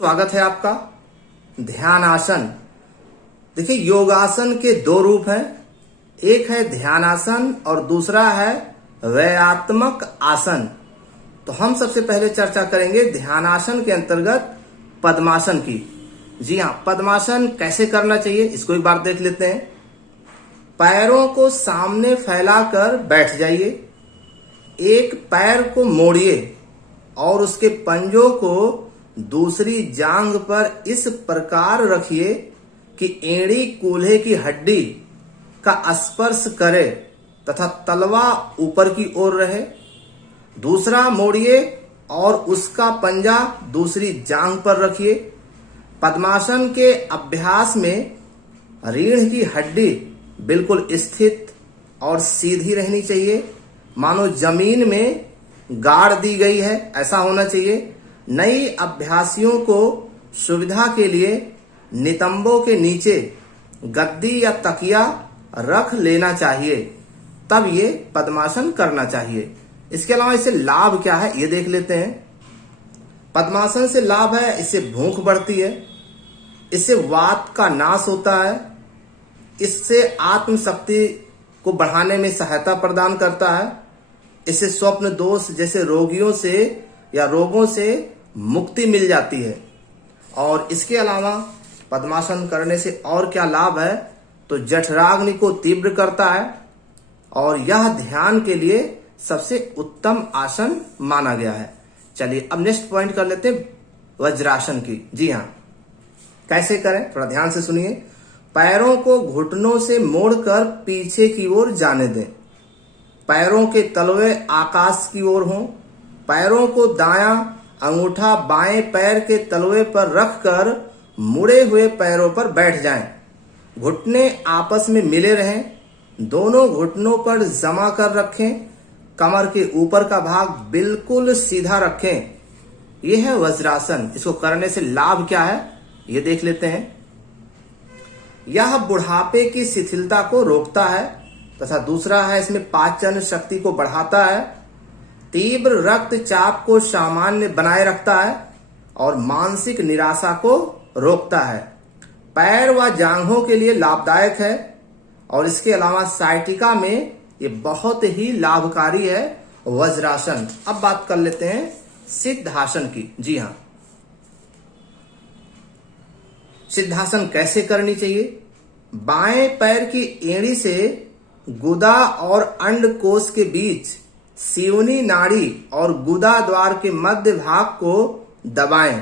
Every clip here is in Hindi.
स्वागत है आपका। ध्यान आसन। देखिए, योगासन के दो रूप हैं, एक है ध्यान आसन और दूसरा है व्यायात्मक आसन। तो हम सबसे पहले चर्चा करेंगे ध्यान आसन के अंतर्गत पद्मासन की। जी हाँ, पद्मासन कैसे करना चाहिए इसको एक बार देख लेते हैं। पैरों को सामने फैलाकर बैठ जाइए, एक पैर को मोड़िए और उसके पंजों को दूसरी जांघ पर इस प्रकार रखिए कि एड़ी कूल्हे की हड्डी का स्पर्श करे तथा तलवा ऊपर की ओर रहे। दूसरा मोड़िए और उसका पंजा दूसरी जांघ पर रखिए। पद्मासन के अभ्यास में रीढ़ की हड्डी बिल्कुल स्थित और सीधी रहनी चाहिए, मानो जमीन में गाड़ दी गई है, ऐसा होना चाहिए। नई अभ्यासियों को सुविधा के लिए नितंबों के नीचे गद्दी या तकिया रख लेना चाहिए, तब ये पद्मासन करना चाहिए। इसके अलावा इससे लाभ क्या है ये देख लेते हैं। पद्मासन से लाभ है, इससे भूख बढ़ती है, इससे वात का नाश होता है, इससे आत्मशक्ति को बढ़ाने में सहायता प्रदान करता है, इससे स्वप्न दोष जैसे रोगियों से या रोगों से मुक्ति मिल जाती है। और इसके अलावा पद्मासन करने से और क्या लाभ है, तो जठराग्नि को तीव्र करता है और यह ध्यान के लिए सबसे उत्तम आसन माना गया है। चलिए अब नेक्स्ट पॉइंट कर लेते हैं वज्रासन की। जी हाँ, कैसे करें थोड़ा ध्यान से सुनिए। पैरों को घुटनों से मोड़कर पीछे की ओर जाने दें, पैरों के तलवे आकाश की ओर हों। पैरों को दायां अंगूठा बाएं पैर के तलवे पर रखकर मुड़े हुए पैरों पर बैठ जाएं। घुटने आपस में मिले रहें, दोनों घुटनों पर जमा कर रखें, कमर के ऊपर का भाग बिल्कुल सीधा रखें। यह है वज्रासन। इसको करने से लाभ क्या है ये देख लेते हैं। यह बुढ़ापे की शिथिलता को रोकता है तथा दूसरा है इसमें पाचन शक्ति को बढ़ाता है, तीव्र रक्तचाप को सामान्य बनाए रखता है और मानसिक निराशा को रोकता है। पैर व जांघों के लिए लाभदायक है और इसके अलावा साइटिका में ये बहुत ही लाभकारी है वज्रासन। अब बात कर लेते हैं सिद्धासन की। जी हाँ, सिद्धासन कैसे करनी चाहिए। बाएं पैर की एड़ी से गुदा और अंडकोश के बीच सीवनी नाड़ी और गुदा द्वार के मध्य भाग को दबाएं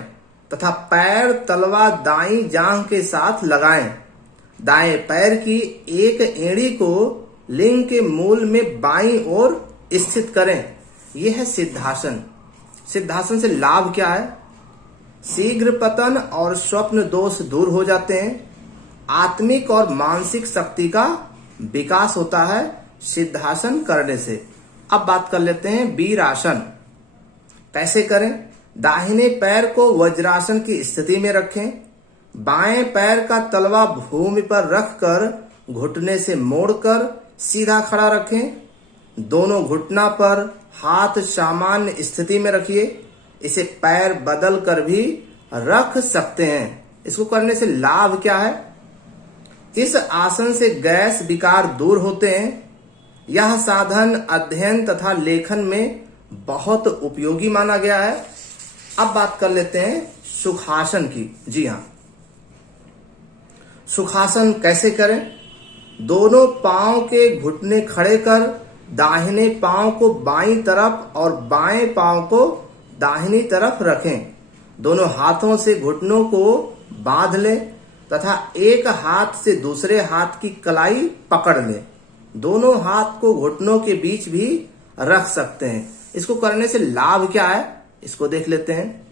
तथा पैर तलवा दाईं जांघ के साथ लगाएं। दाएं पैर की एक एड़ी को लिंग के मूल में बाईं ओर स्थित करें। यह है सिद्धासन। सिद्धासन से लाभ क्या है, शीघ्र पतन और स्वप्न दोष दूर हो जाते हैं, आत्मिक और मानसिक शक्ति का विकास होता है सिद्धासन करने से। अब बात कर लेते हैं वीरासन। कैसे करें। दाहिने पैर को वज्रासन की स्थिति में रखें, बाएं पैर का तलवा भूमि पर रखकर घुटने से मोड़कर सीधा खड़ा रखें, दोनों घुटना पर हाथ सामान्य स्थिति में रखिए। इसे पैर बदल कर भी रख सकते हैं। इसको करने से लाभ क्या है, इस आसन से गैस विकार दूर होते हैं। यह साधन अध्ययन तथा लेखन में बहुत उपयोगी माना गया है। अब बात कर लेते हैं सुखासन की। जी हाँ, सुखासन कैसे करें। दोनों पांव के घुटने खड़े कर दाहिने पांव को बाईं तरफ और बाएं पांव को दाहिनी तरफ रखें। दोनों हाथों से घुटनों को बांध लें तथा एक हाथ से दूसरे हाथ की कलाई पकड़ लें। दोनों हाथ को घुटनों के बीच भी रख सकते हैं। इसको करने से लाभ क्या है इसको देख लेते हैं।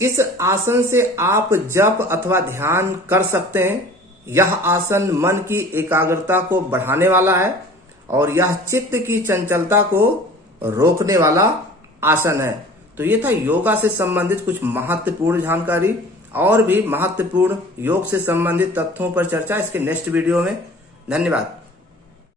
इस आसन से आप जप अथवा ध्यान कर सकते हैं। यह आसन मन की एकाग्रता को बढ़ाने वाला है और यह चित्त की चंचलता को रोकने वाला आसन है। तो ये था योगा से संबंधित कुछ महत्वपूर्ण जानकारी और भी महत्वपूर्ण योग से संबंधित तथ्यों पर चर्चा इसके नेक्स्ट वीडियो में। धन्यवाद।